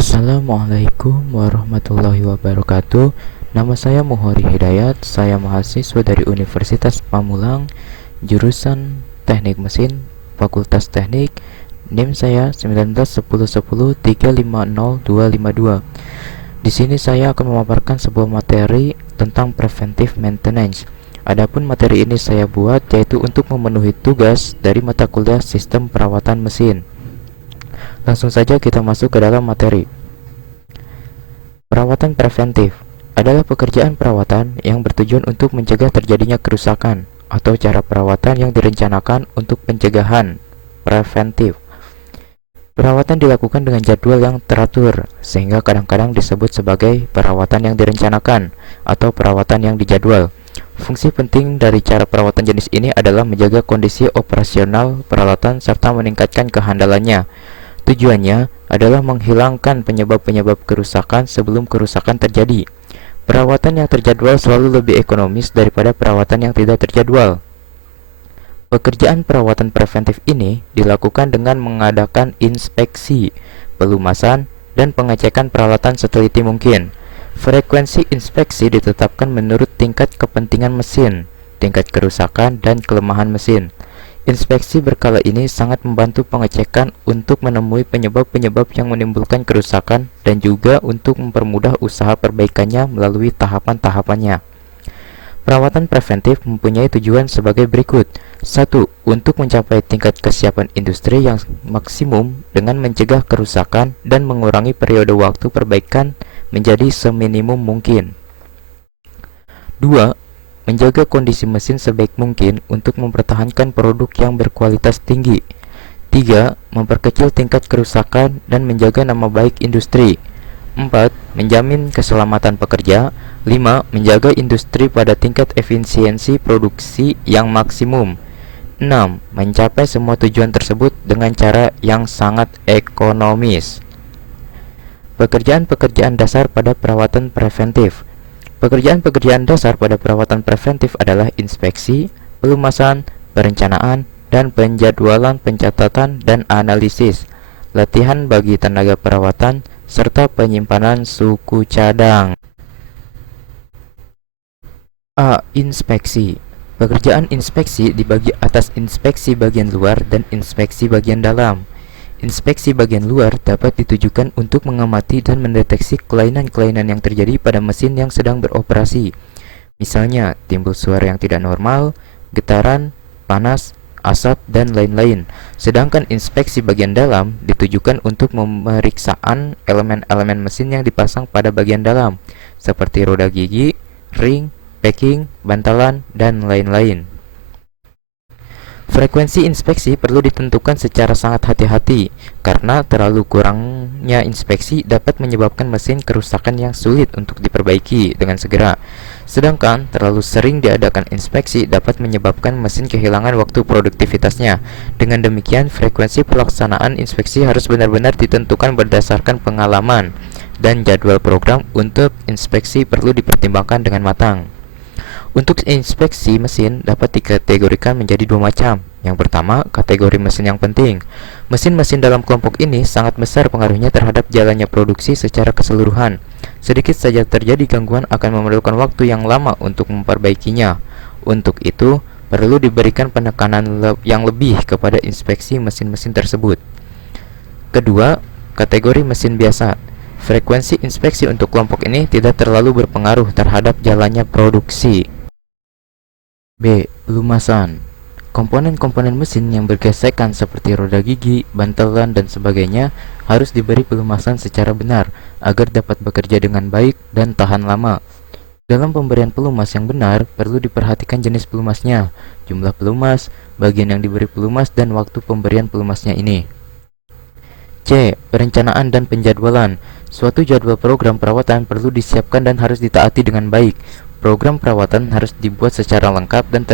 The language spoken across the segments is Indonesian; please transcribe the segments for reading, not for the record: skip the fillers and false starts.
Assalamualaikum warahmatullahi wabarakatuh. Nama saya Muhori Hidayat. Saya mahasiswa dari Universitas Pamulang, jurusan Teknik Mesin, Fakultas Teknik. NIM saya 191010350252. Di sini saya akan memaparkan sebuah materi tentang preventive maintenance. Adapun materi ini saya buat yaitu untuk memenuhi tugas dari mata kuliah Sistem Perawatan Mesin. Langsung saja kita masuk ke dalam materi. Perawatan preventif adalah pekerjaan perawatan yang bertujuan untuk mencegah terjadinya kerusakan atau cara perawatan yang direncanakan untuk pencegahan preventif. Perawatan dilakukan dengan jadwal yang teratur, sehingga kadang-kadang disebut sebagai perawatan yang direncanakan atau perawatan yang dijadwal. Fungsi penting dari cara perawatan jenis ini adalah menjaga kondisi operasional peralatan serta meningkatkan kehandalannya. Tujuannya adalah menghilangkan penyebab-penyebab kerusakan sebelum kerusakan terjadi. Perawatan yang terjadwal selalu lebih ekonomis daripada perawatan yang tidak terjadwal. Pekerjaan perawatan preventif ini dilakukan dengan mengadakan inspeksi, pelumasan, dan pengecekan peralatan seteliti mungkin. Frekuensi inspeksi ditetapkan menurut tingkat kepentingan mesin, tingkat kerusakan, dan kelemahan mesin. Inspeksi berkala ini sangat membantu pengecekan untuk menemui penyebab-penyebab yang menimbulkan kerusakan dan juga untuk mempermudah usaha perbaikannya melalui tahapan-tahapannya. Perawatan preventif mempunyai tujuan sebagai berikut. 1. Untuk mencapai tingkat kesiapan industri yang maksimum dengan mencegah kerusakan dan mengurangi periode waktu perbaikan menjadi seminimum mungkin. 2. Menjaga kondisi mesin sebaik mungkin untuk mempertahankan produk yang berkualitas tinggi. 3. Memperkecil tingkat kerusakan dan menjaga nama baik industri. 4. Menjamin keselamatan pekerja. 5. Menjaga industri pada tingkat efisiensi produksi yang maksimum. 6. Mencapai semua tujuan tersebut dengan cara yang sangat ekonomis. Pekerjaan-pekerjaan dasar pada perawatan preventif. Pekerjaan-pekerjaan dasar pada perawatan preventif adalah inspeksi, pelumasan, perencanaan, dan penjadwalan pencatatan dan analisis, latihan bagi tenaga perawatan, serta penyimpanan suku cadang. A. Inspeksi. Pekerjaan inspeksi dibagi atas inspeksi bagian luar dan inspeksi bagian dalam. Inspeksi bagian luar dapat ditujukan untuk mengamati dan mendeteksi kelainan-kelainan yang terjadi pada mesin yang sedang beroperasi. Misalnya, timbul suara yang tidak normal, getaran, panas, asap, dan lain-lain. Sedangkan inspeksi bagian dalam ditujukan untuk pemeriksaan elemen-elemen mesin yang dipasang pada bagian dalam, seperti roda gigi, ring, packing, bantalan, dan lain-lain. Frekuensi inspeksi perlu ditentukan secara sangat hati-hati, karena terlalu kurangnya inspeksi dapat menyebabkan mesin kerusakan yang sulit untuk diperbaiki dengan segera. Sedangkan terlalu sering diadakan inspeksi dapat menyebabkan mesin kehilangan waktu produktivitasnya. Dengan demikian, frekuensi pelaksanaan inspeksi harus benar-benar ditentukan berdasarkan pengalaman, dan jadwal program untuk inspeksi perlu dipertimbangkan dengan matang. Untuk inspeksi mesin dapat dikategorikan menjadi dua macam. Yang pertama, kategori mesin yang penting. Mesin-mesin dalam kelompok ini sangat besar pengaruhnya terhadap jalannya produksi secara keseluruhan. Sedikit saja terjadi gangguan akan memerlukan waktu yang lama untuk memperbaikinya. Untuk itu, perlu diberikan penekanan yang lebih kepada inspeksi mesin-mesin tersebut. Kedua, kategori mesin biasa. Frekuensi inspeksi untuk kelompok ini tidak terlalu berpengaruh terhadap jalannya produksi. B. Pelumasan. Komponen-komponen mesin yang bergesekan seperti roda gigi, bantalan, dan sebagainya harus diberi pelumasan secara benar agar dapat bekerja dengan baik dan tahan lama. Dalam pemberian pelumas yang benar, perlu diperhatikan jenis pelumasnya, jumlah pelumas, bagian yang diberi pelumas, dan waktu pemberian pelumasnya ini. C. Perencanaan dan penjadwalan. Suatu jadwal program perawatan perlu disiapkan dan harus ditaati dengan baik. Program perawatan harus dibuat secara lengkap dan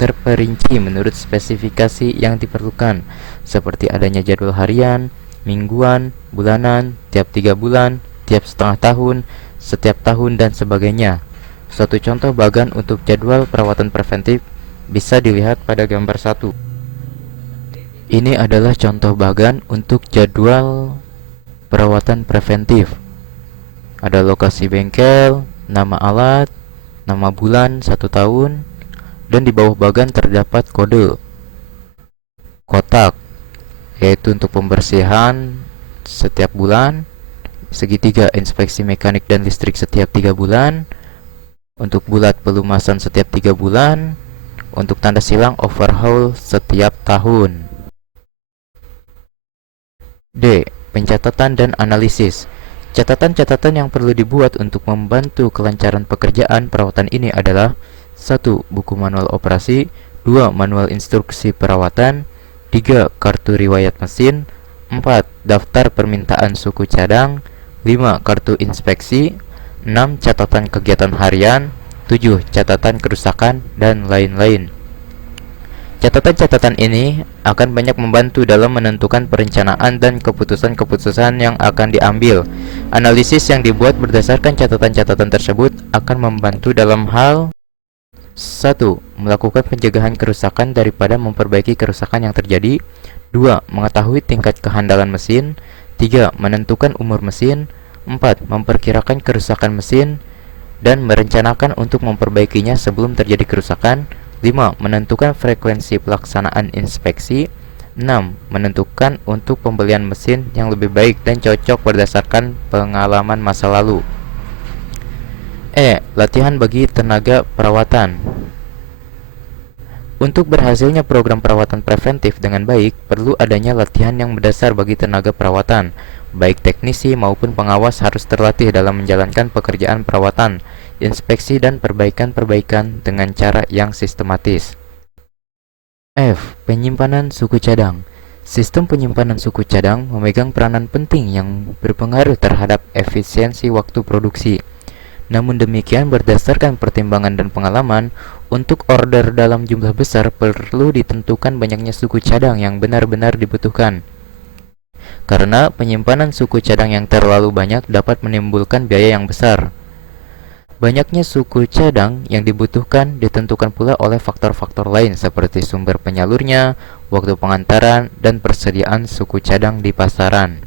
terperinci menurut spesifikasi yang diperlukan, seperti adanya jadwal harian, mingguan, bulanan, tiap 3 bulan, tiap setengah tahun, setiap tahun, dan sebagainya. Suatu contoh bagan untuk jadwal perawatan preventif bisa dilihat pada gambar 1. Ini adalah contoh bagan untuk jadwal perawatan preventif. Ada lokasi bengkel, nama alat, nama bulan 1 tahun, dan di bawah bagan terdapat kode kotak, yaitu untuk pembersihan setiap bulan, segitiga inspeksi mekanik dan listrik setiap 3 bulan, untuk bulat pelumasan setiap 3 bulan, untuk tanda silang overhaul setiap tahun. D. Pencatatan dan analisis. Catatan-catatan yang perlu dibuat untuk membantu kelancaran pekerjaan perawatan ini adalah 1. Buku manual operasi, 2. Manual instruksi perawatan, 3. Kartu riwayat mesin, 4. Daftar permintaan suku cadang, 5. Kartu inspeksi, 6. Catatan kegiatan harian, 7. Catatan kerusakan, dan lain-lain. Catatan-catatan ini akan banyak membantu dalam menentukan perencanaan dan keputusan-keputusan yang akan diambil. Analisis yang dibuat berdasarkan catatan-catatan tersebut akan membantu dalam hal 1. Melakukan pencegahan kerusakan daripada memperbaiki kerusakan yang terjadi. 2. Mengetahui tingkat kehandalan mesin. 3. Menentukan umur mesin. 4. Memperkirakan kerusakan mesin dan merencanakan untuk memperbaikinya sebelum terjadi kerusakan. 5. Menentukan frekuensi pelaksanaan inspeksi. 6. Menentukan untuk pembelian mesin yang lebih baik dan cocok berdasarkan pengalaman masa lalu. E. Latihan bagi tenaga perawatan. Untuk berhasilnya program perawatan preventif dengan baik, perlu adanya latihan yang mendasar bagi tenaga perawatan. Baik teknisi maupun pengawas harus terlatih dalam menjalankan pekerjaan perawatan, inspeksi dan perbaikan-perbaikan dengan cara yang sistematis. F. Penyimpanan suku cadang. Sistem penyimpanan suku cadang memegang peranan penting yang berpengaruh terhadap efisiensi waktu produksi. Namun demikian, berdasarkan pertimbangan dan pengalaman, untuk order dalam jumlah besar perlu ditentukan banyaknya suku cadang yang benar-benar dibutuhkan. Karena penyimpanan suku cadang yang terlalu banyak dapat menimbulkan biaya yang besar. Banyaknya suku cadang yang dibutuhkan ditentukan pula oleh faktor-faktor lain seperti sumber penyalurnya, waktu pengantaran, dan persediaan suku cadang di pasaran.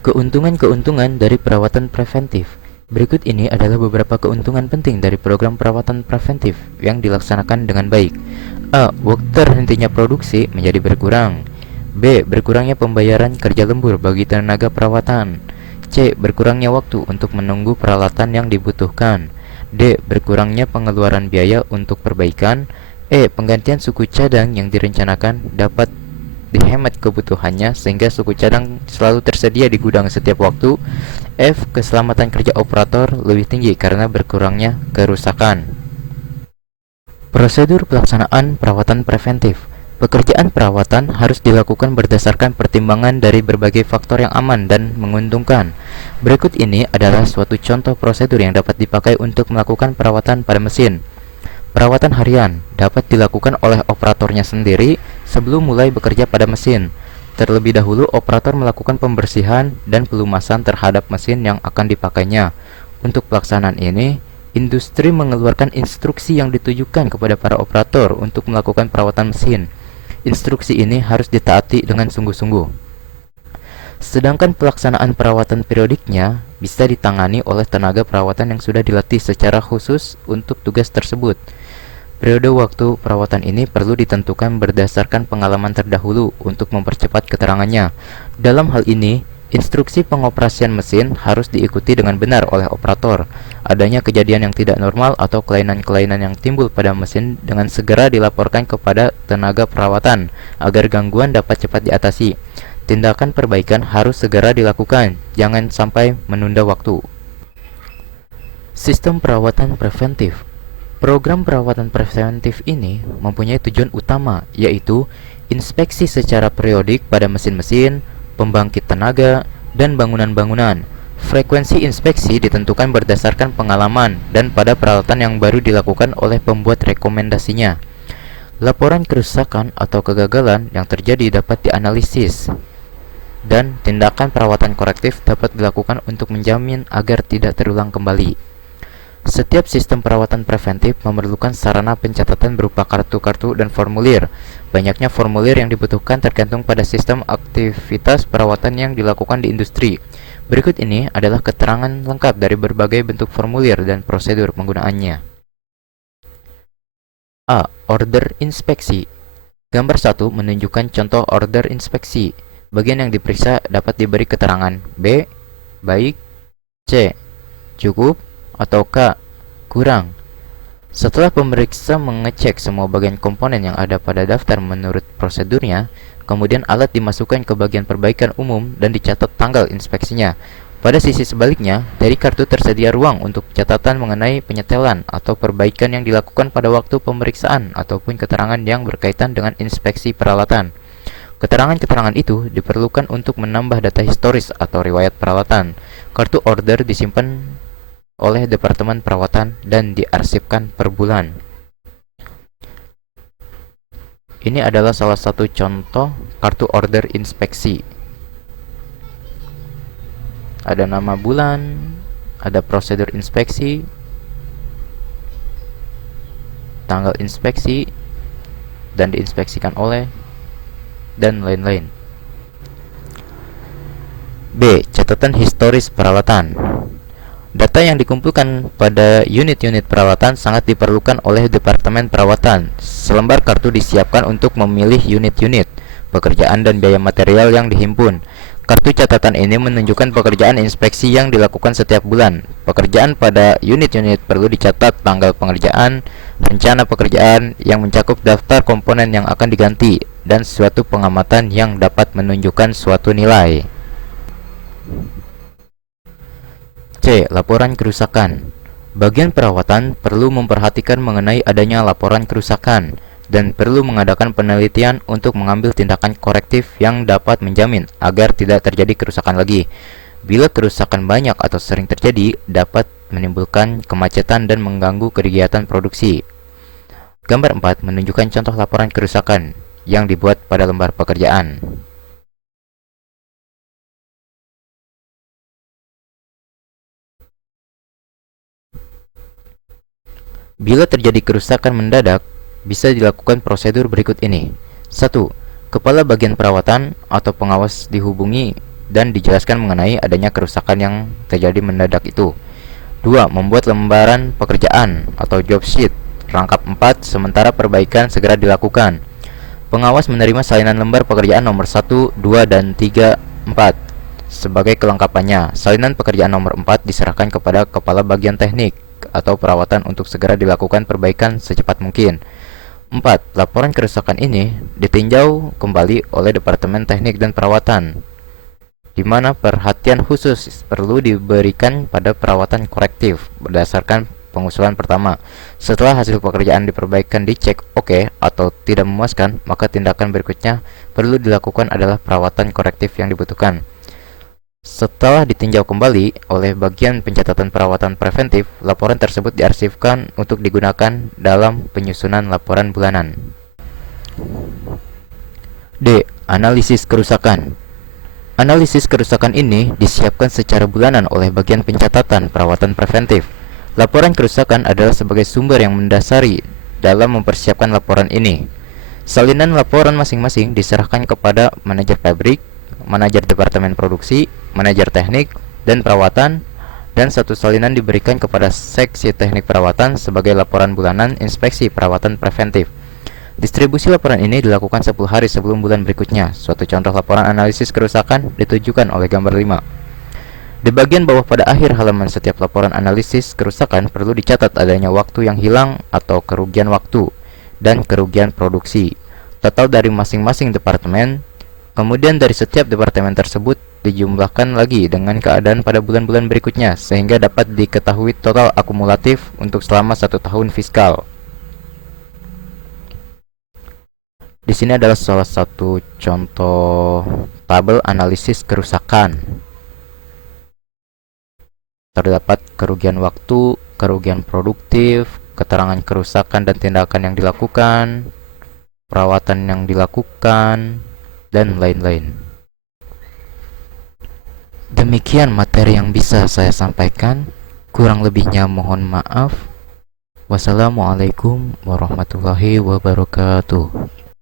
Keuntungan-keuntungan dari perawatan preventif. Berikut ini adalah beberapa keuntungan penting dari program perawatan preventif yang dilaksanakan dengan baik. A. Waktu terhentinya produksi menjadi berkurang. B. Berkurangnya pembayaran kerja lembur bagi tenaga perawatan. C. Berkurangnya waktu untuk menunggu peralatan yang dibutuhkan. D. Berkurangnya pengeluaran biaya untuk perbaikan. E. Penggantian suku cadang yang direncanakan dapat dihemat kebutuhannya sehingga suku cadang selalu tersedia di gudang setiap waktu. F. Keselamatan kerja operator lebih tinggi karena berkurangnya kerusakan. Prosedur pelaksanaan perawatan preventif. Pekerjaan perawatan harus dilakukan berdasarkan pertimbangan dari berbagai faktor yang aman dan menguntungkan. Berikut ini adalah suatu contoh prosedur yang dapat dipakai untuk melakukan perawatan pada mesin. Perawatan harian dapat dilakukan oleh operatornya sendiri sebelum mulai bekerja pada mesin. Terlebih dahulu, operator melakukan pembersihan dan pelumasan terhadap mesin yang akan dipakainya. Untuk pelaksanaan ini, industri mengeluarkan instruksi yang ditujukan kepada para operator untuk melakukan perawatan mesin. Instruksi ini harus ditaati dengan sungguh-sungguh. Sedangkan pelaksanaan perawatan periodiknya bisa ditangani oleh tenaga perawatan yang sudah dilatih secara khusus untuk tugas tersebut. Periode waktu perawatan ini perlu ditentukan berdasarkan pengalaman terdahulu untuk mempercepat keterangannya. Dalam hal ini, instruksi pengoperasian mesin harus diikuti dengan benar oleh operator. Adanya kejadian yang tidak normal atau kelainan-kelainan yang timbul pada mesin dengan segera dilaporkan kepada tenaga perawatan agar gangguan dapat cepat diatasi. Tindakan perbaikan harus segera dilakukan, jangan sampai menunda waktu. Sistem perawatan preventif. Program perawatan preventif ini mempunyai tujuan utama, yaitu inspeksi secara periodik pada mesin-mesin, pembangkit tenaga, dan bangunan-bangunan. Frekuensi inspeksi ditentukan berdasarkan pengalaman dan pada peralatan yang baru dilakukan oleh pembuat rekomendasinya. Laporan kerusakan atau kegagalan yang terjadi dapat dianalisis, dan tindakan perawatan korektif dapat dilakukan untuk menjamin agar tidak terulang kembali. Setiap sistem perawatan preventif memerlukan sarana pencatatan berupa kartu-kartu dan formulir. Banyaknya formulir yang dibutuhkan tergantung pada sistem aktivitas perawatan yang dilakukan di industri. Berikut ini adalah keterangan lengkap dari berbagai bentuk formulir dan prosedur penggunaannya. A. Order inspeksi. Gambar 1 menunjukkan contoh order inspeksi. Bagian yang diperiksa dapat diberi keterangan B. Baik, C. Cukup, atau K. Kurang. Setelah pemeriksa mengecek semua bagian komponen yang ada pada daftar menurut prosedurnya, kemudian alat dimasukkan ke bagian perbaikan umum dan dicatat tanggal inspeksinya. Pada sisi sebaliknya, dari kartu tersedia ruang untuk catatan mengenai penyetelan atau perbaikan yang dilakukan pada waktu pemeriksaan ataupun keterangan yang berkaitan dengan inspeksi peralatan. Keterangan-keterangan itu diperlukan untuk menambah data historis atau riwayat peralatan. Kartu order disimpan oleh Departemen Perawatan dan diarsipkan per bulan. Ini adalah salah satu contoh kartu order inspeksi. Ada nama bulan, ada prosedur inspeksi, tanggal inspeksi, dan diinspeksikan oleh, dan lain-lain. B. Catatan historis peralatan. Data yang dikumpulkan pada unit-unit peralatan sangat diperlukan oleh Departemen Perawatan. Selembar kartu disiapkan untuk memilih unit-unit, pekerjaan dan biaya material yang dihimpun. Kartu catatan ini menunjukkan pekerjaan inspeksi yang dilakukan setiap bulan. Pekerjaan pada unit-unit perlu dicatat tanggal pengerjaan, rencana pekerjaan yang mencakup daftar komponen yang akan diganti, dan suatu pengamatan yang dapat menunjukkan suatu nilai. C. Laporan kerusakan. Bagian perawatan perlu memperhatikan mengenai adanya laporan kerusakan dan perlu mengadakan penelitian untuk mengambil tindakan korektif yang dapat menjamin agar tidak terjadi kerusakan lagi. Bila kerusakan banyak atau sering terjadi, dapat menimbulkan kemacetan dan mengganggu kegiatan produksi. Gambar 4 menunjukkan contoh laporan kerusakan yang dibuat pada lembar pekerjaan. Bila terjadi kerusakan mendadak, bisa dilakukan prosedur berikut ini. 1. Kepala bagian perawatan atau pengawas dihubungi dan dijelaskan mengenai adanya kerusakan yang terjadi mendadak itu. 2. Membuat lembaran pekerjaan atau job sheet. Rangkap 4. Sementara perbaikan segera dilakukan. Pengawas menerima salinan lembar pekerjaan nomor 1, 2, dan 3, 4. Sebagai kelengkapannya, salinan pekerjaan nomor 4 diserahkan kepada kepala bagian teknik atau perawatan untuk segera dilakukan perbaikan secepat mungkin. 4. Laporan kerusakan ini ditinjau kembali oleh Departemen Teknik dan Perawatan, di mana perhatian khusus perlu diberikan pada perawatan korektif berdasarkan pengusulan pertama. Setelah hasil pekerjaan diperbaikan dicek oke atau tidak memuaskan, maka tindakan berikutnya perlu dilakukan adalah perawatan korektif yang dibutuhkan. Setelah ditinjau kembali oleh bagian pencatatan perawatan preventif, laporan tersebut diarsipkan untuk digunakan dalam penyusunan laporan bulanan. D. Analisis kerusakan. Analisis kerusakan ini disiapkan secara bulanan oleh bagian pencatatan perawatan preventif. Laporan kerusakan adalah sebagai sumber yang mendasari dalam mempersiapkan laporan ini. Salinan laporan masing-masing diserahkan kepada manajer pabrik, manajer departemen produksi, manajer teknik dan perawatan, dan satu salinan diberikan kepada seksi teknik perawatan sebagai laporan bulanan inspeksi perawatan preventif. Distribusi laporan ini dilakukan 10 hari sebelum bulan berikutnya. Suatu contoh laporan analisis kerusakan ditunjukkan oleh gambar 5. Di bagian bawah pada akhir halaman setiap laporan analisis kerusakan perlu dicatat adanya waktu yang hilang atau kerugian waktu dan kerugian produksi, total dari masing-masing departemen. Kemudian dari setiap departemen tersebut dijumlahkan lagi dengan keadaan pada bulan-bulan berikutnya sehingga dapat diketahui total akumulatif untuk selama 1 tahun fiskal. Di sini adalah salah satu contoh tabel analisis kerusakan. Terdapat kerugian waktu, kerugian produktif, keterangan kerusakan dan tindakan yang dilakukan, perawatan yang dilakukan, dan lain-lain. Demikian materi yang bisa saya sampaikan. Kurang lebihnya mohon maaf. Wassalamualaikum warahmatullahi wabarakatuh.